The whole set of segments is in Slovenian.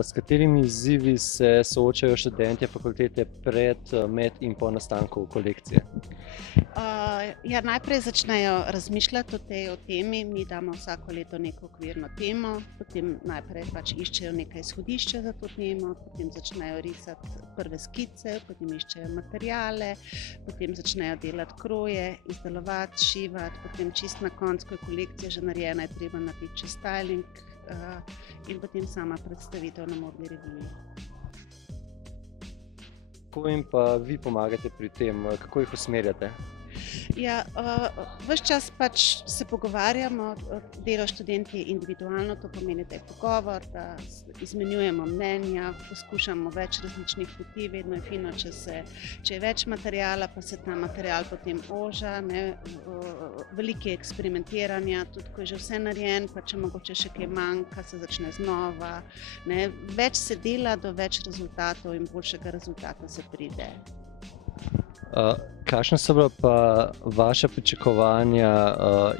S katerimi izzivi se soočajo študentje fakultete pred, med in po nastanku kolekcije? Ja, najprej začnejo razmišljati o tej temi, mi damo vsako leto neko okvirno temo, potem najprej iščejo nekaj izhodišča za to temo, potem začnejo risati prve skice, potem iščejo materiale, potem začnejo delati kroje, izdelovati, šivati, potem čist na koncu, ko je kolekcija že narejena, je treba narediti še styling in potem sama predstavitev na modni reviji. Kako jim pa vi pomagate pri tem, kako jih usmerjate? Ja, ves čas se pogovarjamo, delo študent je individualno, to pomeni, da je pogovor, da izmenjujemo mnenja, poskušamo več različnih poti, vedno je fino, če je več materijala, pa se ta material potem oža, veliko je eksperimentiranja, tudi ko je že vse narejen, pa če mogoče še kaj manjka, se začne znova, več se dela, do več rezultatov in boljšega rezultata se pride. Kakšna so bila pa vaša pričakovanja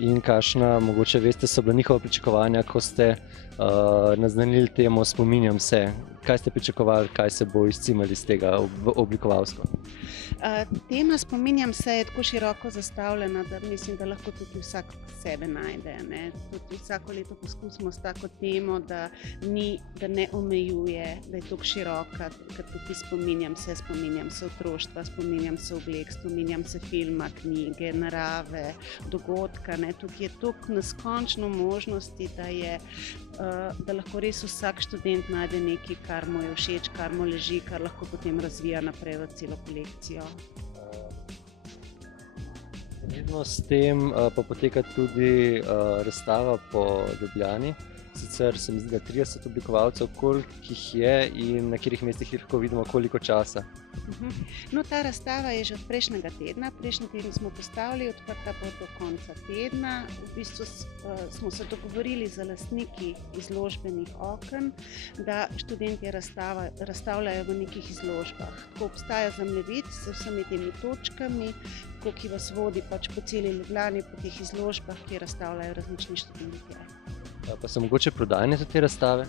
in kakšna, mogoče veste, so bila njihova pričakovanja, ko ste naznanili temo Spominjam se? Kaj ste pričakovali, kaj se bo izcimalo iz tega oblikovalsko? Tema Spominjam se je tako široko zastavljena, da mislim, da lahko tudi vsak sebe najde. Tudi vsako leto poskusimo s tako temo, da ne omejuje, da je tako široka, ker tudi spominjam se otroštva, spominjam se oblek, spominjam se filma, knjige, narave, dogodka. Tudi je toliko neskončno možnosti, da lahko res vsak študent najde nekaj, kar mu je všeč, kar mu leži, kar lahko potem razvija naprej v celo kolekcijo. Vedno s tem pa poteka tudi razstava po Ljubljani. Sicer se mi zdi, da 30 oblikovalcev, koliko jih je in na katerih mestih jih lahko vidimo, koliko časa? Ta razstava je že od prejšnjega tedna. Prejšnji teden smo postavili, odprta bo do konca tedna. V bistvu smo se dogovorili z lastniki izložbenih oken, da študentje razstavljajo v nekih izložbah. Ko obstaja zemljevid z vsemi temi točkami, ki vas vodi po celi Ljubljani po teh izložbah, kjer razstavljajo različni študentje. Pa so mogoče prodajne te razstave?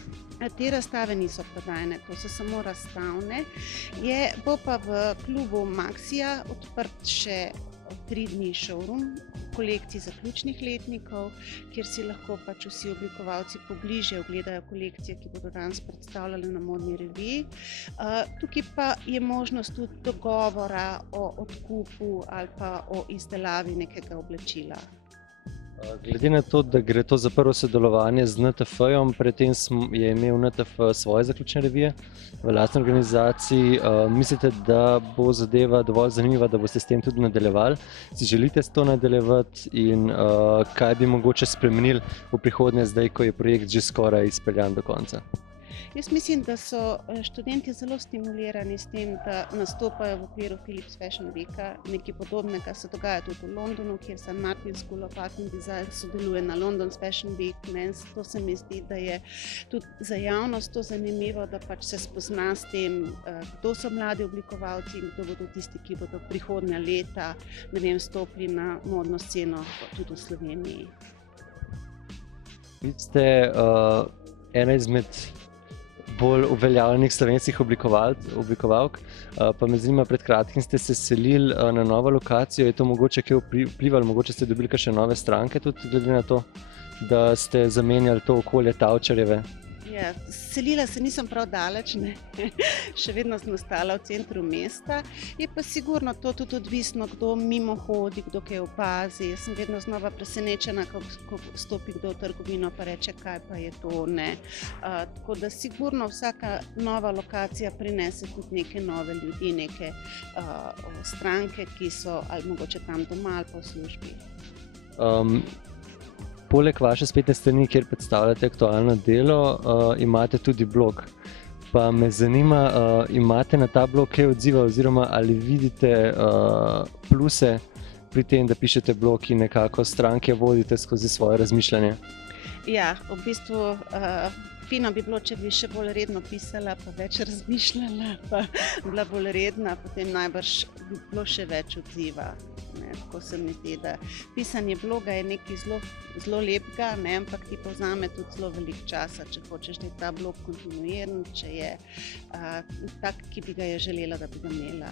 Te razstave niso prodajne, to so samo razstavne. Bo pa v klubu Maxija odprt še 3 dni showroom kolekcij zaključnih letnikov, kjer si lahko vsi oblikovalci pobližje ogledajo kolekcije, ki bodo danes predstavljali na modni reviji. Tukaj pa je možnost tudi dogovora o odkupu ali pa o izdelavi nekega oblačila. Glede na to, da gre to za prvo sodelovanje z NTF-jem, predtem je imel NTF svoje zaključne revije v lastni organizaciji. Mislite, da bo zadeva dovolj zanimiva, da boste s tem tudi nadaljevali? Si želite to nadaljevati in kaj bi mogoče spremenili v prihodnje, zdaj, ko je projekt že skoraj izpeljan do konca? Jaz mislim, da so študentje zelo stimulirani s tem, da nastopajo v okviru Philips Fashion Weeka. Nekaj podobnega se dogaja tudi v Londonu, kjer St. Martin's School of Art and Design sodeluje na London's Fashion Week. To se mi zdi, da je tudi za javnost to zanimivo, da se spozna s tem, kdo so mladi oblikovalci in kdo bodo tisti, ki bodo prihodnja leta, stopili na modno sceno tudi v Sloveniji. Vi ste ena izmed bolj uveljavljenih slovenskih oblikovalk, pa me zanima, pred kratkim ste se selili na novo lokacijo, je to mogoče kaj vplivalo, mogoče ste dobili kakšne nove stranke tudi glede na to, da ste zamenjali to okolje Tavčarjeve? Ja, selila se nisem prav daleč, še vedno sem ostala v centru mesta. Je pa sigurno to tudi odvisno, kdo mimo hodi, kdo kaj opazi. Jaz sem vedno znova presenečena, ko stopi kdo v trgovino pa reče, kaj pa je to, Tako da sigurno vsaka nova lokacija prinese tudi neke nove ljudi, neke stranke, ki so ali mogoče tam doma ali pa v službi. Poleg vaše spletne strani, kjer predstavljate aktualno delo, imate tudi blog. Pa me zanima, imate na ta blog kaj odziva oziroma ali vidite pluse pri tem, da pišete blog in nekako stranke vodite skozi svoje razmišljanje? Ja, v bistvu fino bi bilo, če bi še bolj redno pisala, pa več razmišljala, pa bila bolj redna, potem najbrž bi bilo še več odziva. Tako se mi zdi, da pisanje bloga je nekaj zelo lepega, ampak ti povzame tudi zelo veliko časa, če hočeš, da je ta blog kontinuiran, če je tak, ki bi ga je želela, da bi ga imela.